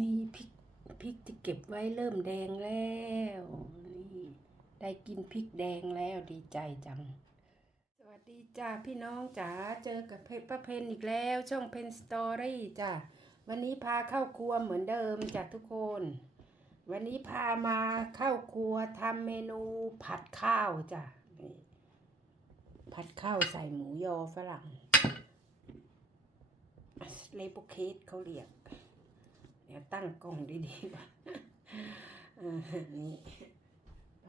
นี่พริกพริกที่เก็บไว้เริ่มแดงแล้วนี่ได้กินพริกแดงแล้วดีใจจัง สวัสดีจ้าพี่น้องจ๋าเจอกับเพชรประเพนอีกแล้ว ช่องเพนสตอรี่จ้าวันนี้พาเข้าครัวเหมือนเดิมจ้ะทุกคน วันนี้พามาเข้าครัวทำเมนูผัดข้าวจ้ะผัดข้าวใส่หมูยอฝรั่งเลโปเคสเขาเรียก เดี๋ยวตั้งกล้องดีๆก่อนอ่านี่ไป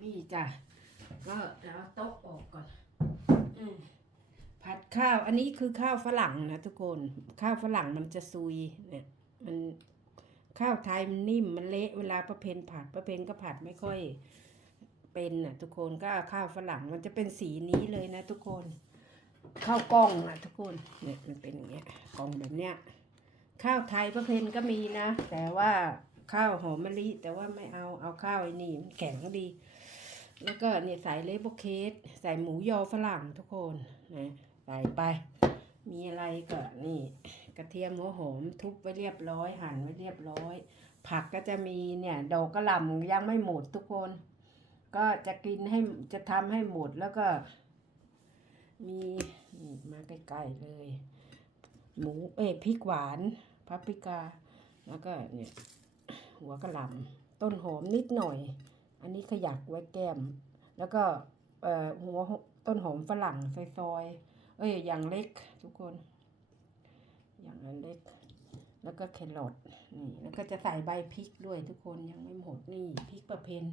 นี่จ้ะ ก็แล้วโต๊ะออกก่อนอผัดข้าว อันนี้คือข้าวฝรั่งนะทุกคน ข้าวฝรั่งมันจะซุยเนี่ย มันข้าวไทยมันนิ่มมันเละเวลาประเพนผัดประเพนก็ผัดไม่ค่อยเป็นนะทุกคนก็ข้าวฝรั่งมันจะเป็นสีนี้เลยนะทุกคน ข้าวกล้องนะทุกคนเนี่ยมันเป็นอย่างเงี้ยกล่องแบบเนี้ยข้าวไทยประเพณก็มีนะ แต่ว่าข้าวหอมมะลิ แต่ว่าไม่เอาเอาข้าวไอ้นี่มันแข็งดี แล้วก็เนี่ยใส่เลเบอร์เคสใส่หมูยอฝรั่งทุกคนนะใส่ไป มีอะไรก็นี่ กระเทียมหัวหอมทุบไว้เรียบร้อย หั่นไว้เรียบร้อย ผักก็จะมีเนี่ยดอกกระหล่ำยังไม่หมดทุกคน ก็จะกินให้จะทำให้หมดแล้วก็ มี นี่มาใกล้ๆเลย หมูเอ้ยพริกหวานพับพริกา แล้วก็เนี่ยหัวกระหล่ำต้นหอมนิดหน่อย อันนี้ขยักไว้แก้ม แล้วก็เอ่อหัวต้นหอมฝรั่งซอยๆ เอ้ยอย่างเล็กทุกคน อย่างเล็ก แล้วก็แครอทนี่แล้วก็จะใส่ใบพริกด้วยทุกคนยังไม่หมดนี่พริกประเพณ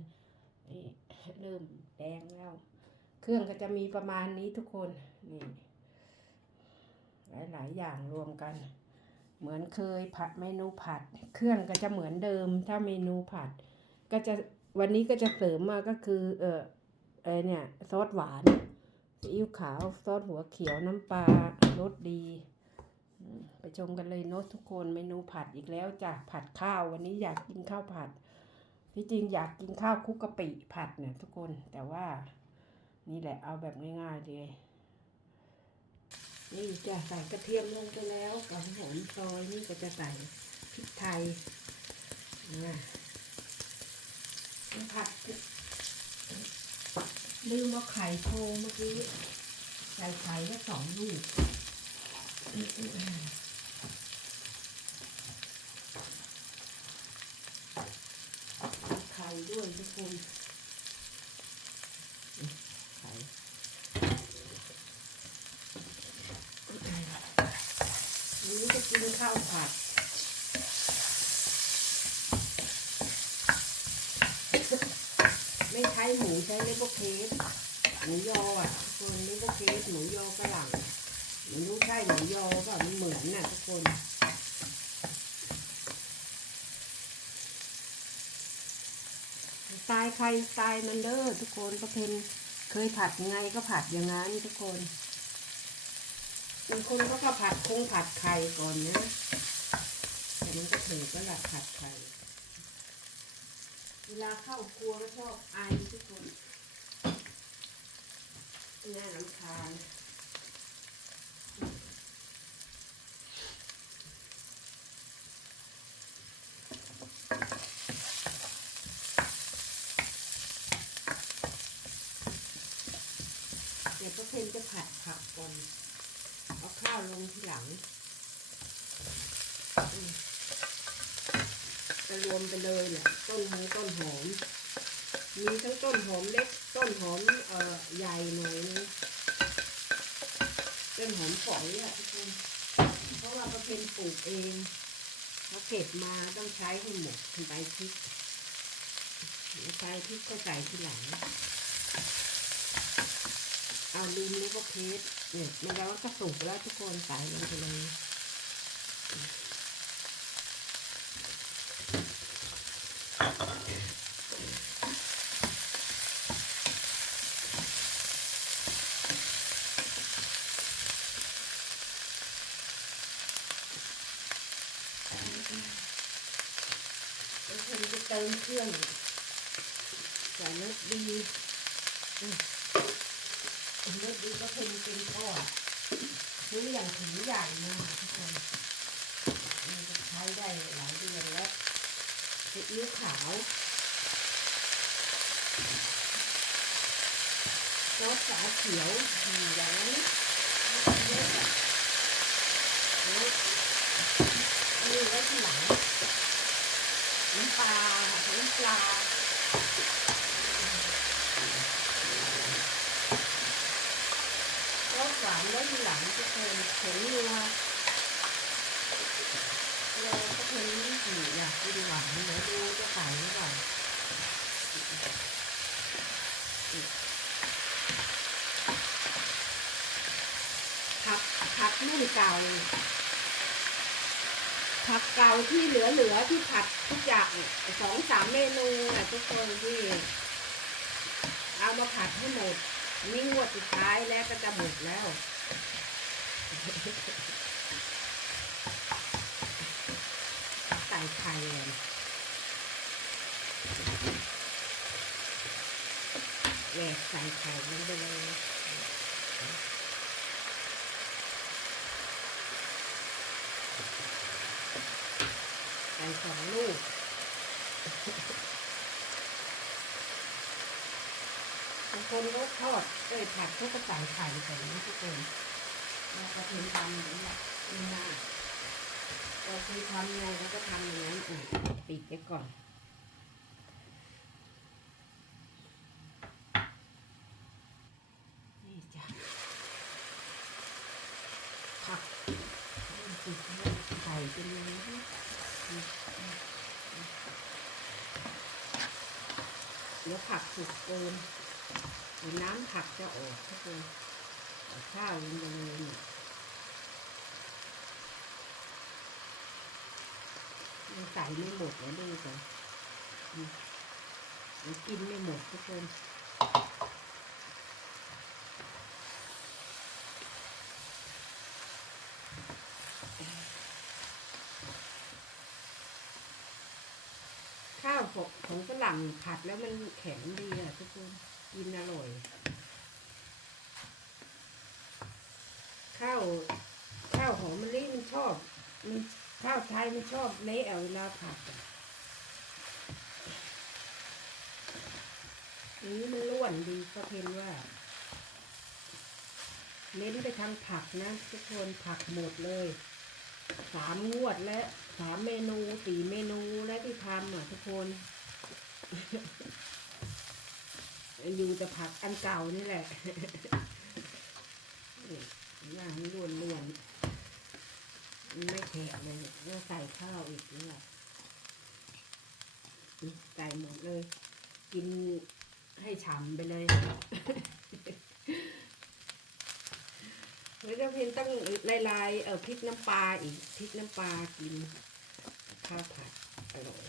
นี่เริ่มแดงแล้ว เครื่องก็จะมีประมาณนี้ทุกคนนี่ หลาย ๆ อย่างรวมกัน เหมือนเคยผัดเมนูผัด เครื่องก็จะเหมือนเดิม ถ้าเมนูผัด ก็จะวันนี้ก็จะเสริมมาก็คือ เออเอเนี่ยซอสหวานซีอิ๊วขาวซอสหัวเขียวน้ำปลารสดี ไปชมกันเลยเนอะทุกคนเมนูผัดอีกแล้วจ้ะผัดข้าววันนี้อยากกินข้าวผัดที่จริงอยากกินข้าวคุกกะปิผัดเนี่ยทุกคนแต่ว่านี่แหละเอาแบบง่ายๆเลย นี่จะใส่กระเทียมลงไปแล้วกับหอมซอยนี่ก็จะใส่พริกไทยนะผัดลืมว่าไข่โคเมื่อกี้ใส่ไข่แค่สองลูกไข่ด้วยทุกคนไข่ วันนี้จะ กินข้าวผัดไม่ใช้หมูใช้เลเวอร์เคสหมูยออะทุกคนเลเวอร์เคสหมูยอฝรั่งมันรู้ใช่หมูยอเปล่ะมันเหมือนน่ะทุกคนตล์ใครตล์มันเด้อทุกคนประเพณเคยผัดยังไงก็ผัดอย่างนั้นทุกคน บางคนเขาก็ผัดคงผัดไข่ก่อนนะแต่มันก็ถือก็หลักผัดไข่ เวลาเข้าครัวก็ชอบไอทุกคนน่าลำคาญเดี๋ยวก็เพนจะผัดผักก่อน ข้าวลงทีหลังจะรวมไปเลยแหละต้นหอมต้นหอม มีทั้งต้นหอมเล็ก ต้นหอมเอ่อใหญ่หน่อยนึงต้นหอมฝอยอะทุกคนเพราะว่าประเพณปลูกเองเขาเก็บมาต้องใช้ให้หมดถึงใบพริกแล้วใบพริกก็ใส่ทีหลัง เอาลืมเลยก็เพชรเนี่ยมันแล้วก็สุกแล้วทุกคนใส่ลงไปเลยเติมเครื่องใส่รสดีอืมเลือด ดีก็เป็นเป็นก้อนซื้ออย่างถือใหญ่มากทุกคนมันจะใช้ได้หลายเดือนแล้วซีอิ๊วขาวซอสสาเขียวอย่างนี้นี่ไว้ที่หลังน้ำปลาน้ำปลา หวานไว้ทีหลังทุกคนผงนัวเราก็เพลงนี่อยู่อยากกินหวานเดี๋ยวดูจะขายหรือเปล่าผักผักรุ่นเก่าผักเก่าที่เหลือๆที่ผัดทุกอย่างสองสามเมนูนะทุกคนที่ เอามาผัดให้หมด นี่งวดสุดท้ายแล้วก็จะหมดแล้ว ใส่ไข่เลยแหวกใส่ไข่ลงไปเลยใส่สองลูก บาง คนเขาทอดเอ้ยผัดเขาก็ใส่ไข่ใส่นะทุกคนเราก็ทำตามอย่างนี้แหละนี่นะเราเคยทำไงเราก็ทำอย่างนั้นอะปิดไว้ก่อนนี่จ้ะผักนี่ปิดไข่เป็นเลยนะเดี๋ยวผักสุกเกิน น้ำผักจะออกทุกคนเอข้าวลงไปเลยเนี่ยยังใส่ไม่หมดเลยดูก่อนอืมยังกินไม่หมดทุกคนข้าวของของฝรั่งผัดแล้วมันแข็งดีอะทุกคน กินอร่อย ข้าวข้าวหอมมะลิมันชอบมันข้าวไทยมันชอบเละเอาเวลาผัดอะอันนี้มันล้วนดีก็เพนว่า เน้นไปทางผักนะทุกคนผักหมดเลยสามงวดและสามเมนูสี่เมนูและที่ทำอะทุกคน อยู่แต่ผักอันเก่านี่แหละย่างล้วนล้วนๆไม่แข็งเลยแล้วใส่ข้าวอีกเนี่ยใส่หมดเลย กินให้ฉ่ำไปเลยแล้วเจะเพ็นต้องลายๆเออพริกน้ำปลาอีกพริกน้ำปลากินข้าวผัดอร่อยไ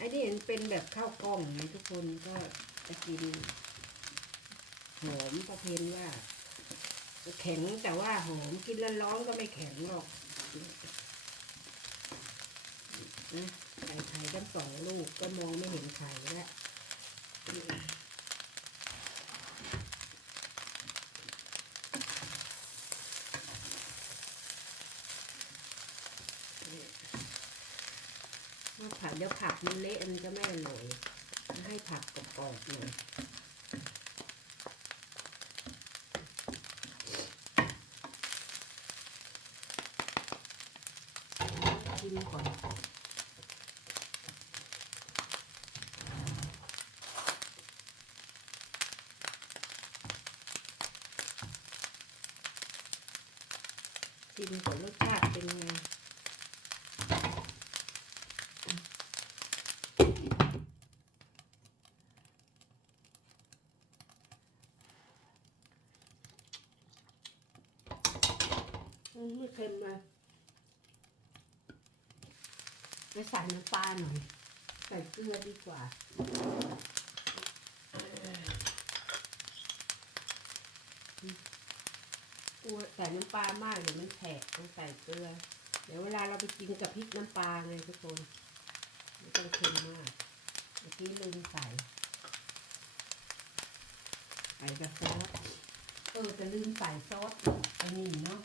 อ้นี่เห็นเป็นแบบข้าวกล้องไงทุกคนก็จะกินหอมประเพณว่า แข็งแต่ว่าหอมกินแล้วร้อนก็ไม่แข็งหรอกนะใส่ไข่ทั้งสองลูกก็มองไม่เห็นไข่แล้วว่า ผัดเดี๋ยวผักมันเละมันจะไม่อร่อยให้ผักกรอบๆหน่อยชิมก่อนชิมก่อนรสชาติ เป็นไงอืมไม่เค็มเลยไปใส่น้ำปลาหน่อย ใส่เกลือดีกว่ากลัวใส่น้ำปลามากเดี๋ยวมันแฉะต้องใส่เกลือ เดี๋ยวเวลาเราไปกินกับพริกน้ำปลาไงทุกคนไม่ต้องเค็มมากเมื่อกี้ลืมใส่ใส่กับซอส เออจะลืมใส่ซอสไอ้นี่เนาะ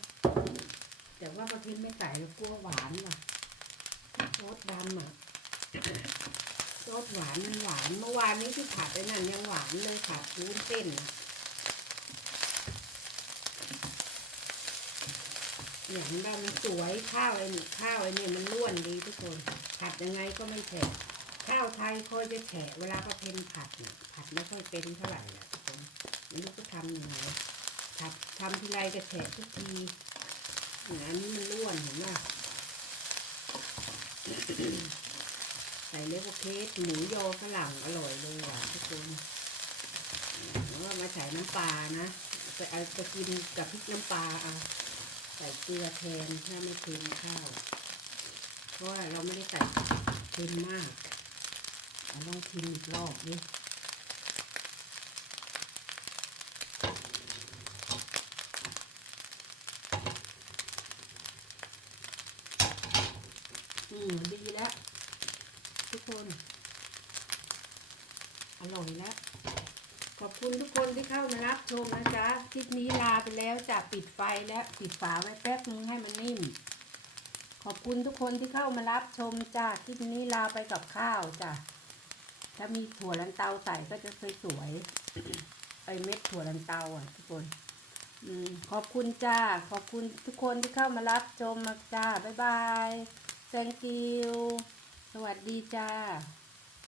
แต่ว่าประเภทไม่ใส่แล้วกลัวหวานว่ะซอสดำอะซอสหวานมันหวานเมื่อวานนี้ที่ผัดไอ้นั่นยังหวานเลยผัดวุ้นเส้นเนี่ยเห็นว่ามันสวยข้าวไอ้นี่ข้าวไอ้นี่มันร่วนดีทุกคนผัดยังไงก็ไม่แฉะข้าวไทยคอยจะแฉะเวลาก็เป็นผัดเนี่ยผัดไม่ค่อยเป็นเท่าไหร่แหละทุกคนไม่รู้จะทำยังไง ผัดทำทีไรจะแฉะทุกทีเนี่ยอันนี้มันร่วนเห็นป่ะใส่เลเวอเคสหมูยอฝรั่งอร่อยเลยอะทุกคนแล้วก็มาใส่น้ำปลานะจะเอาจะกินกับพริกน้ำปลาเอาใส่เกลือแทนถ้าไม่เค็มข้าว เพราะว่าเราไม่ได้ใส่เค็มมากเราต้องชิมอีกรอบนี่ อืมดีแล้ว ทุกคน อร่อยแล้ว ขอบคุณทุกคนที่เข้ามารับชมนะจ๊ะคลิปนี้ลาไปแล้วจะปิดไฟและปิดฝาไว้แป๊บนึงให้มันนิ่ม ขอบคุณทุกคนที่เข้ามารับชมจ้าคลิปนี้ลาไปกับข้าวจ้ะถ้ามีถั่วลันเตาใส่ก็จะสวยๆไอเม็ดถั่วลันเตาอะ ทุกคนอืมขอบคุณจ้า ขอบคุณทุกคนที่เข้ามารับชมมาจ้า บ๊ายบาย thank you สวัสดีจ้า